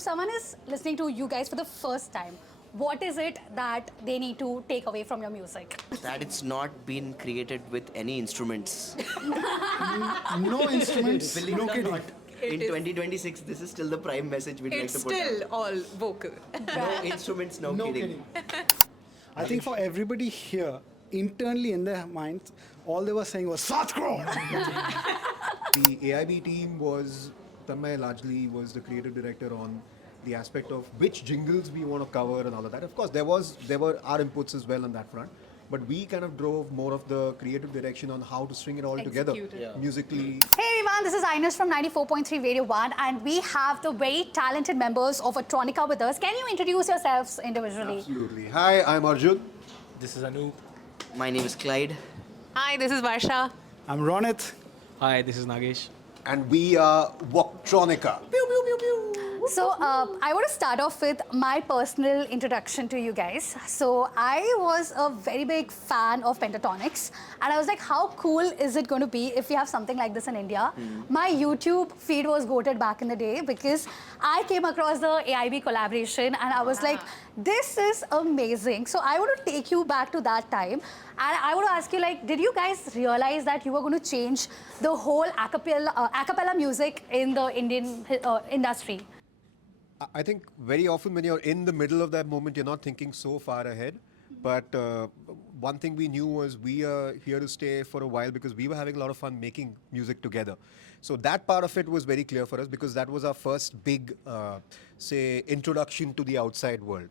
someone is listening to you guys for the first time, what is it that they need to take away from your music? That it's not been created with any instruments. No instruments, Believe no it or kidding. not, in 2026, this is still the prime message we'd like It's to put out. still all vocal. No instruments, no, No kidding. kidding. I think for everybody here, internally in their minds, all they were saying was "Sat Crore." The AIB team was, Tanmay largely was the creative director on the aspect of which jingles we want to cover and all of that. Of course, there were our inputs as well on that front, but we kind of drove more of the creative direction on how to string it all together Execute it. musically. Hey everyone, this is Ines from 94.3 Radio 1 and we have the very talented members of Voctronica with us. Can you introduce yourselves individually? Absolutely. Hi, I'm Arjun. This is Anu. My name is Clyde. Hi, this is Varsha. I'm Ronit. Hi, this is Nagesh. And we are Voctronica. So I want to start off with my personal introduction to you guys. So I was a very big fan of pentatonics and I was like, how cool is it going to be if we have something like this in India? My YouTube feed was goated back in the day because I came across the AIB collaboration and I was like, this is amazing. So I want to take you back to that time and I want to ask you, like, did you guys realize that you were going to change the whole acapella music in the Indian industry? I think very often when you're in the middle of that moment, you're not thinking so far ahead. But one thing we knew was we are here to stay for a while because we were having a lot of fun making music together. So that part of it was very clear for us because that was our first big, say, introduction to the outside world.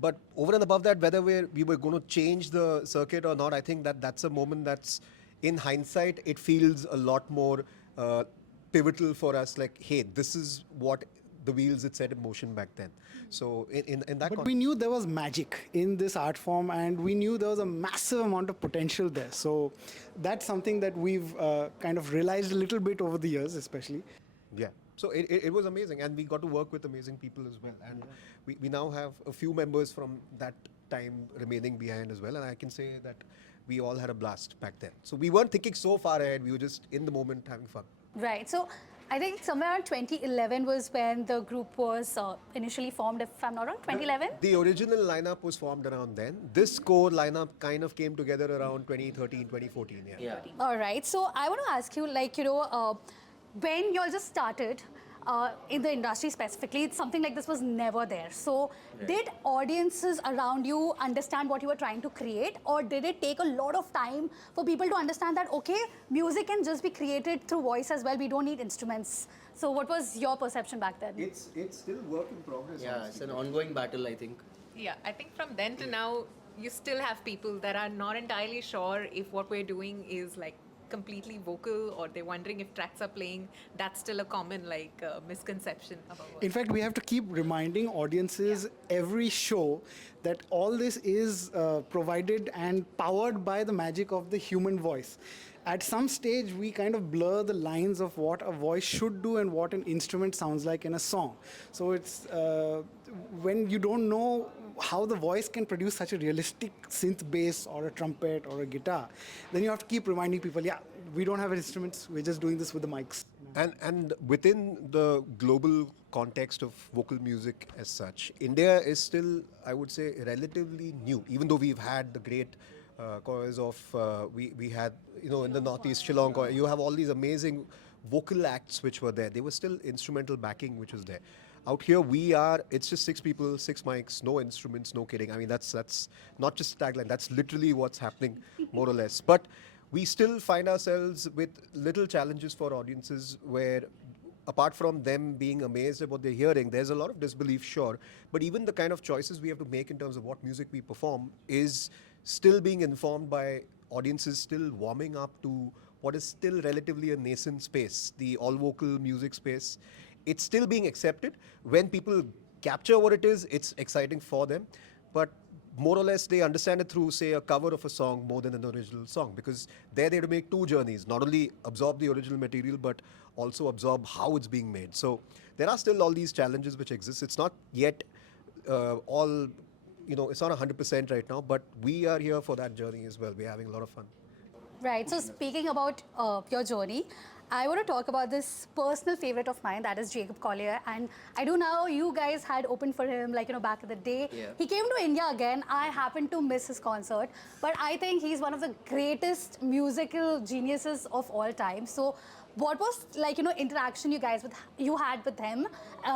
But over and above that, whether we were going to change the circuit or not, I think that's a moment that's, in hindsight, it feels a lot more pivotal for us. Like, hey, this is what the wheels it set in motion back then. So in that But context, we knew there was magic in this art form and we knew there was a massive amount of potential there. So that's something that we've kind of realized a little bit over the years, especially. yeah. So it was amazing, and we got to work with amazing people as well. And we now have a few members from that time remaining behind as well. And I can say that we all had a blast back then. So we weren't thinking so far ahead. We were just in the moment having fun. Right. So I think somewhere around 2011 was when the group was initially formed, if I'm not wrong, 2011? The original lineup was formed around then. This core lineup kind of came together around 2013, 2014. Yeah. All right. So I want to ask you, like, when you all just started in the industry specifically, something like this was never there. So did audiences around you understand what you were trying to create, or did it take a lot of time for people to understand that, okay, music can just be created through voice as well, we don't need instruments? So what was your perception back then? It's still work in progress. Yeah, it's an ongoing battle, I think. Yeah, I think from then to now, you still have people that are not entirely sure if what we're doing is like completely vocal or they're wondering if tracks are playing. That's still a common misconception about what. In fact, we have to keep reminding audiences every show that all this is provided and powered by the magic of the human voice. At some stage, we kind of blur the lines of what a voice should do and what an instrument sounds like in a song. So it's when you don't know how the voice can produce such a realistic synth bass or a trumpet or a guitar, then you have to keep reminding people, yeah, we don't have instruments, we're just doing this with the mics. And within the global context of vocal music as such, India is still, I would say, relatively new, even though we've had the great chorus of, we had, in the Northeast, Shillong, you have all these amazing vocal acts which were there. They were still instrumental backing which was there. Out here it's just 6 people, 6 mics, no instruments, no kidding. I mean, that's not just a tagline, that's literally what's happening, more or less. But we still find ourselves with little challenges for audiences where, apart from them being amazed at what they're hearing, there's a lot of disbelief, sure. But even the kind of choices we have to make in terms of what music we perform is still being informed by audiences still warming up to what is still relatively a nascent space, the all-vocal music space. It's still being accepted. When people capture what it is, it's exciting for them. But more or less, they understand it through, say, a cover of a song more than an original song, because they're there to make 2 journeys, not only absorb the original material, but also absorb how it's being made. So there are still all these challenges which exist. It's not yet all, it's not 100% right now, but we are here for that journey as well. We're having a lot of fun. Right. So speaking about your journey, I want to talk about this personal favorite of mine, that is Jacob Collier. And I do know you guys had opened for him, like, back in the day. Yeah. He came to India again. I happened to miss his concert. But I think he's one of the greatest musical geniuses of all time. So what was, like, interaction you had with him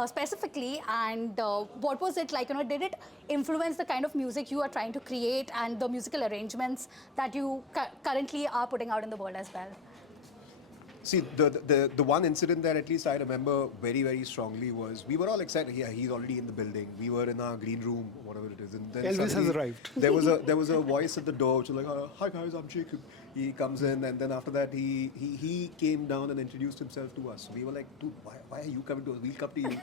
specifically? And what was it like, did it influence the kind of music you are trying to create and the musical arrangements that you currently are putting out in the world as well? See, the one incident that at least I remember very, very strongly was we were all excited. Yeah, he's already in the building. We were in our green room, whatever it is. And then Elvis has suddenly arrived. There was a voice at the door which was like, "Hi guys, I'm Jacob." He comes in, and then after that he came down and introduced himself to us. We were like, "Dude, why are you coming to us? We'll come to you."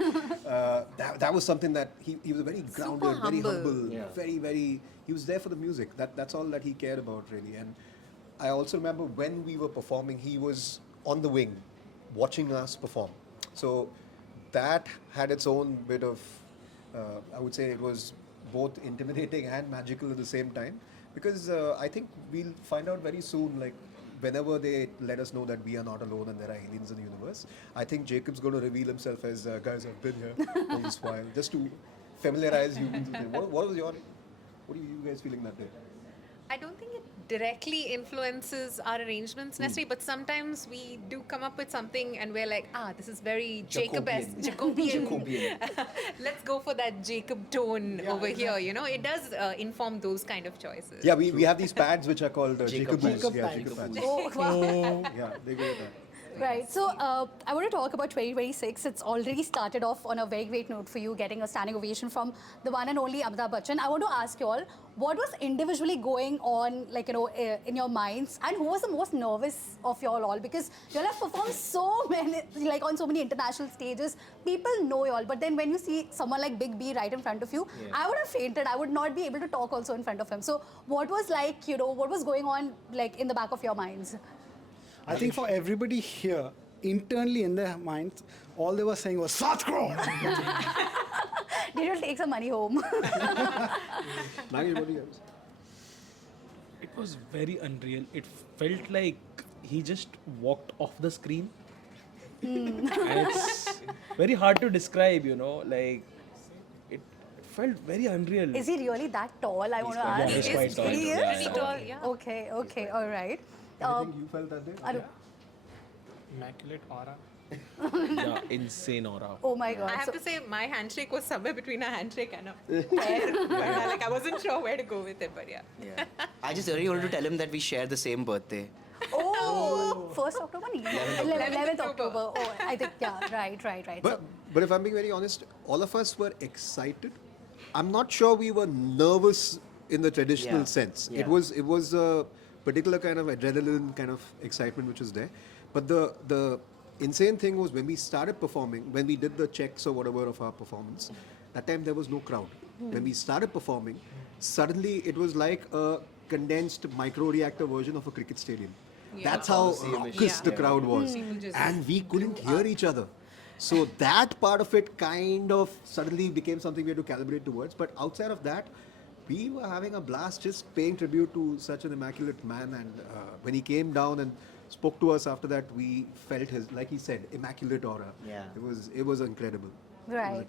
That was something that he was very grounded, very humble, very. He was there for the music. That's all that he cared about, really. And I also remember when we were performing, he was on the wing, watching us perform. So that had its own bit of, I would say it was both intimidating and magical at the same time. Because I think we'll find out very soon, like whenever they let us know that we are not alone and there are aliens in the universe, I think Jacob's going to reveal himself as, guys, I've been here all this while, just to familiarize humans with it. What are you guys feeling that day? I don't think it directly influences our arrangements necessarily, but sometimes we do come up with something and we're like, this is very Jacob-esque, Jacobian. Let's go for that Jacob tone over here, It does inform those kind of choices. Yeah, we have these pads which are called Jacob Jacob pads. pads. Yeah, Jacob pads. Oh, wow. Yeah, they go with that. Right. So I want to talk about 2026. It's already started off on a very great note for you, getting a standing ovation from the one and only Amitabh Bachchan. I want to ask you all, what was individually going on, like, in your minds, and who was the most nervous of you all? Because you all have performed so many, like, on so many international stages. People know you all, but then when you see someone like Big B right in front of you, I would have fainted. I would not be able to talk also in front of him. So what was like, what was going on, like, in the back of your minds? I think for everybody here, internally in their minds, all they were saying was, 7 crore! Did you take some money home? Nagesh, what do you have? It was very unreal. It felt like he just walked off the screen. And it's very hard to describe, like it felt very unreal. Is he really that tall? I want to ask. Yeah, he's quite tall. He is? Yeah, Pretty tall, yeah. Okay, all right. Anything you felt that day? Immaculate aura. Yeah, insane aura. Oh my God. I have So- to say, my handshake was somewhere between a handshake and a hair. Like, I wasn't sure where to go with it, but yeah. Yeah. I just really wanted to tell him that we share the same birthday. Oh, 1st October? 11th October. October. Oh, I think, yeah, right. But if I'm being very honest, all of us were excited. I'm not sure we were nervous in the traditional Yeah. sense. Yeah. It was a particular kind of adrenaline kind of excitement which was there. But the insane thing was when we started performing, when we did the checks or whatever of our performance, that time there was no crowd. When we started performing, suddenly it was like a condensed micro-reactor version of a cricket stadium. That's how raucous the crowd was. And we couldn't hear each other. So that part of it kind of suddenly became something we had to calibrate towards. But outside of that, we were having a blast just paying tribute to such an immaculate man. And when he came down and spoke to us after that, we felt his, like he said, immaculate aura. Yeah. It was incredible. Right.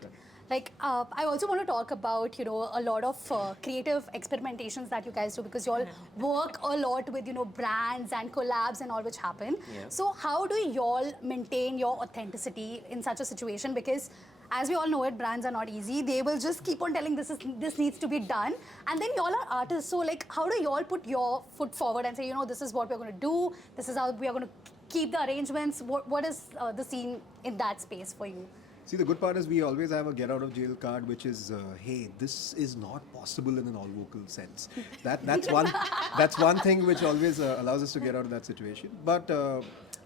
Like, I also want to talk about, a lot of creative experimentations that you guys do, because you all work a lot with, brands and collabs and all which happen. Yeah. So how do you all maintain your authenticity in such a situation? Because as we all know it, brands are not easy. They will just keep on telling this needs to be done. And then you all are artists. So, like, how do you all put your foot forward and say, this is what we're going to do. This is how we are going to keep the arrangements. What is the scene in that space for you? See, the good part is we always have a get out of jail card, which is, hey, this is not possible in an all vocal sense. That's one thing which always allows us to get out of that situation. But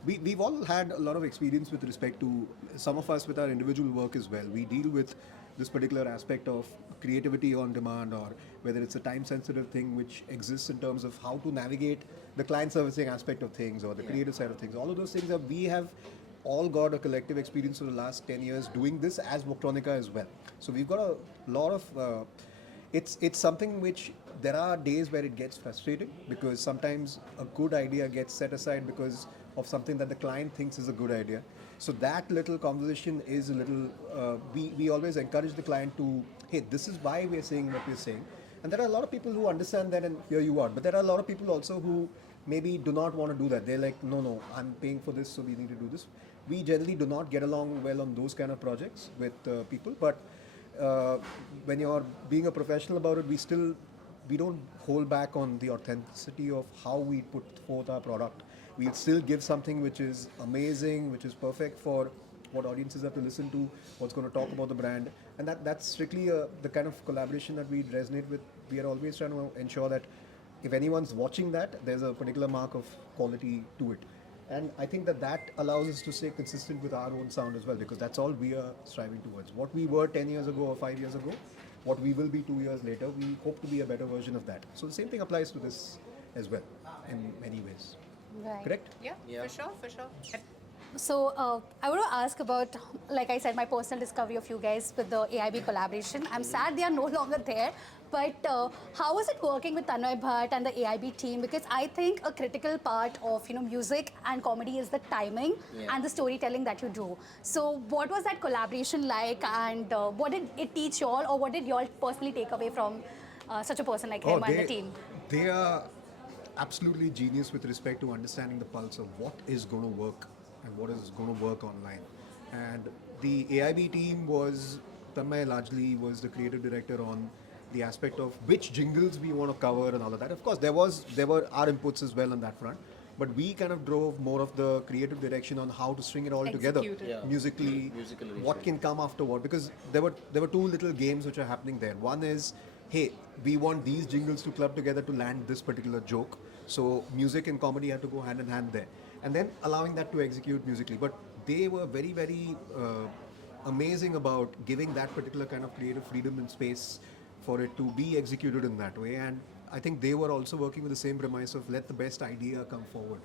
we've all had a lot of experience with respect to some of us with our individual work as well. We deal with this particular aspect of creativity on demand, or whether it's a time-sensitive thing which exists in terms of how to navigate the client servicing aspect of things or the creative side of things. All of those things that we have all got a collective experience for the last 10 years doing this as Voctronica as well. So we've got a lot of, it's something which there are days where it gets frustrating because sometimes a good idea gets set aside because of something that the client thinks is a good idea. So that little conversation is a little, we always encourage the client to, hey, this is why we're saying what we're saying. And there are a lot of people who understand that and hear you out. But there are a lot of people also who maybe do not want to do that. They're like, no, I'm paying for this, so we need to do this. We generally do not get along well on those kind of projects with people. But when you're being a professional about it, we don't hold back on the authenticity of how we put forth our product. We still give something which is amazing, which is perfect for what audiences have to listen to, what's going to talk about the brand. And that's strictly the kind of collaboration that we resonate with. We are always trying to ensure that if anyone's watching that, there's a particular mark of quality to it. And I think that allows us to stay consistent with our own sound as well, because that's all we are striving towards. What we were 10 years ago or 5 years ago, what we will be 2 years later, we hope to be a better version of that. So the same thing applies to this as well, in many ways. Right. Correct? Yeah, for sure. So I want to ask about, like I said, my personal discovery of you guys with the AIB collaboration. I'm sad they are no longer there, but how was it working with Tanmay Bhatt and the AIB team? Because I think a critical part of music and comedy is the timing and the storytelling that you do. So what was that collaboration like, and what did it teach you all, or what did you all personally take away from such a person like him and the team? They are absolutely genius with respect to understanding the pulse of what is going to work and what is going to work online. And the AIB team Tanmay largely was the creative director on the aspect of which jingles we want to cover and all of that. Of course, there were our inputs as well on that front, but we kind of drove more of the creative direction on how to string it all together musically, what can come after what, because there were two little games which are happening there. One is, hey, we want these jingles to club together to land this particular joke. So music and comedy have to go hand in hand there. And then allowing that to execute musically. But they were very, very amazing about giving that particular kind of creative freedom and space for it to be executed in that way. And I think they were also working with the same premise of let the best idea come forward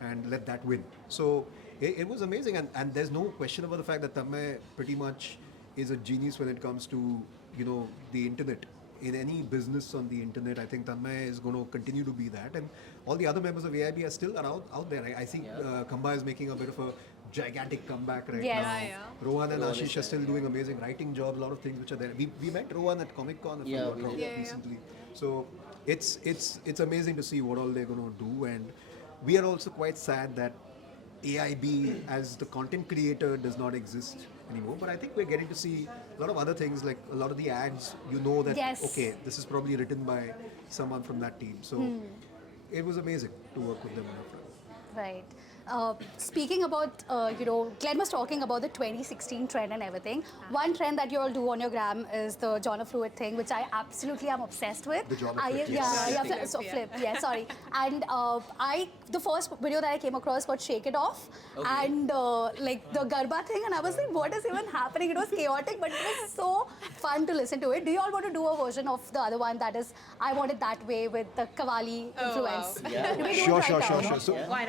and let that win. So it was amazing. And there's no question about the fact that Tanmay pretty much is a genius when it comes to, the internet. In any business on the internet, I think Tanmay is going to continue to be that, and all the other members of AIB are still out there. I think Khamba is making a bit of a gigantic comeback right now. Rohan and Ashish are still doing amazing writing job, a lot of things which are there. We met Rohan at Comic Con recently. So it's amazing to see what all they're going to do, and we are also quite sad that AIB as the content creator does not exist anymore. But I think we're getting to see a lot of other things, like a lot of the ads, that, okay, this is probably written by someone from that team. So it was amazing to work with them on that front. Right. Speaking about, Glenn was talking about the 2016 trend and everything. One trend that you all do on your gram is the genre fluid thing, which I absolutely am obsessed with. The genre flip, flip, sorry. And the first video that I came across got Shake It Off, and like the Garba thing, and I was like, what is even happening? It was chaotic, but it was so fun to listen to it. Do you all want to do a version of the other one that is I Want It That Way with the Qawwali influence? Yeah. Do we do it right now? Sure.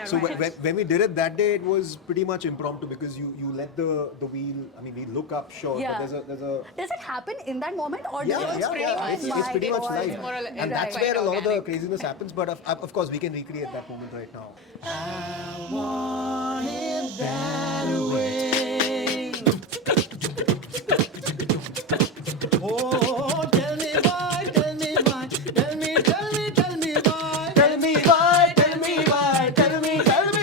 So when we did it that day, it was pretty much impromptu because you let the wheel. I mean, we look up, but there's a. Does it happen in that moment, or It's pretty much live, and that's where a lot of the organic. craziness happens. But of course, we can recreate that moment right now. I want it that way. Oh, tell me why, tell me why, tell me why. Tell me why, tell me why, tell me why.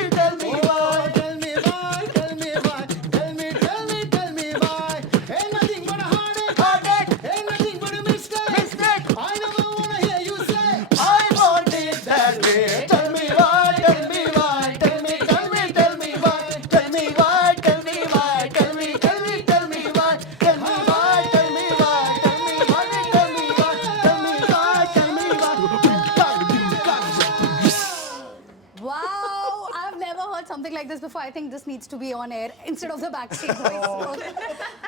Oh, tell me why, tell me why, tell me why. Ain't nothing but a heartache, ain't nothing but a mistake. I never wanna hear you say, I want it that way. Tell me why, tell me why, tell me why, tell me why, tell me why, tell me why, tell me why, tell me why, tell me why, tell me why, tell me why. Wow, I've never heard something like this before. I think this needs to be on air instead of the Backstreet Boys.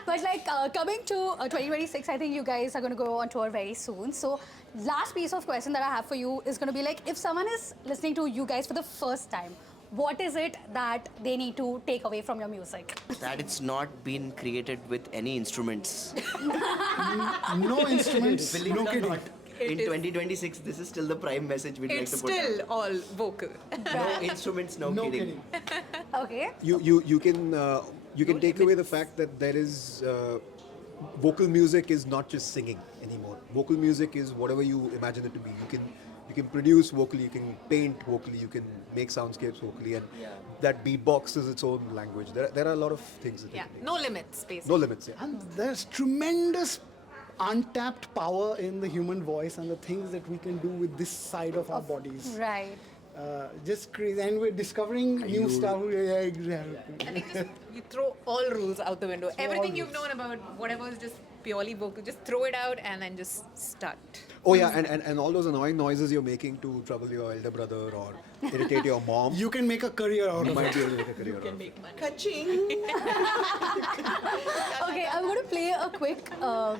But like coming to 2026, I think you guys are going to go on tour very soon. So last piece of question that I have for you is going to be like, if someone is listening to you guys for the first time, what is it that they need to take away from your music? That it's not been created with any instruments. No instruments, no kidding. In 2026, this is still the prime message we'd like It's to put still out. all vocal. No instruments, no, No kidding. kidding. Okay. You can take away the fact that there is vocal music is not just singing anymore. Vocal music is whatever you imagine it to be. You can produce vocally, you can paint vocally, you can make soundscapes vocally, and that beatbox is its own language. There are a lot of things that Yeah, you can no limits, basically. no limits. Yeah. And there's tremendous untapped power in the human voice and the things that we can do with this side of our bodies. Right. Just crazy. And we're discovering new stuff. Yeah, exactly. I think just you throw all rules out the window. Everything all you've known about whatever is just purely vocal, just throw it out and then just start. Oh yeah, and all those annoying noises you're making to trouble your elder brother or irritate your mom. You can make a career out You of might it. be able to make a career out of it. Okay, I'm going to play a quick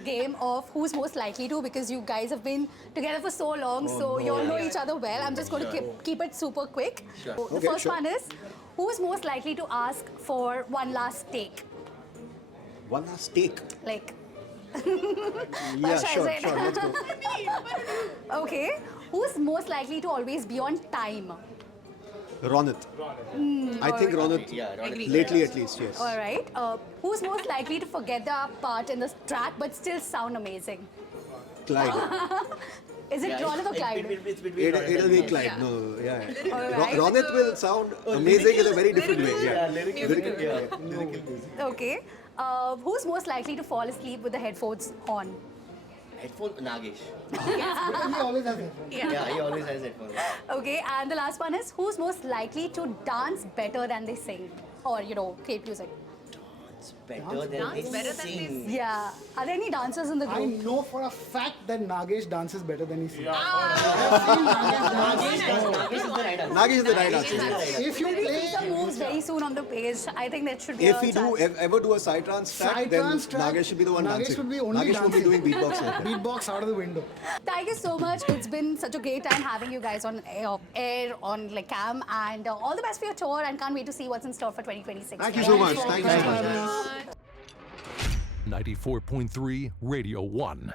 game of who's most likely to, because you guys have been together for so long, so you all know each other well. I'm just going to keep it super quick. So the Okay, first sure. one is, who's most likely to ask for one last take? One last take. Like, Yeah, Pasha, sure, is it? sure. Let's go. Okay, who's most likely to always be on time? Ronit. I think Ronit, Yeah, Ronit. lately at least, yes. All right. Who's most likely to forget their part in the track but still sound amazing? Clyde. Is it Ronald or Clyde? It's between Ronit It'll and be Ronit. Clyde. Yeah. No, yeah. Alright. Ronit will sound amazing in a very different way. Lyrical. Yeah. Lyrical, yeah. Okay. Who's most likely to fall asleep with the headphones on? Headphone, Nagesh. He always has it. Yeah, he always has headphones. Okay, and the last one is, who's most likely to dance better than they sing? Or, create music? It's better than Dance they better than they sing. Yeah. Are there any dancers in the I group? know for a fact that Nagesh dances better than he sings. Nagesh is the right answer. Nagesh is the right answer. Right. If you We'll see play some moves very soon on the page. I think that should be If a we do chance. ever do a psytrance track, then Psytrance track, Nagesh should be the one Nagesh dancing. would be only Nagesh would be dancing. doing beatbox. beatbox out of the window. Thank you so much. It's been such a great time having you guys on air on cam, and all the best for your tour, and can't wait to see what's in store for 2026. Thank you so much. Thank you so much. 94.3 Radio 1.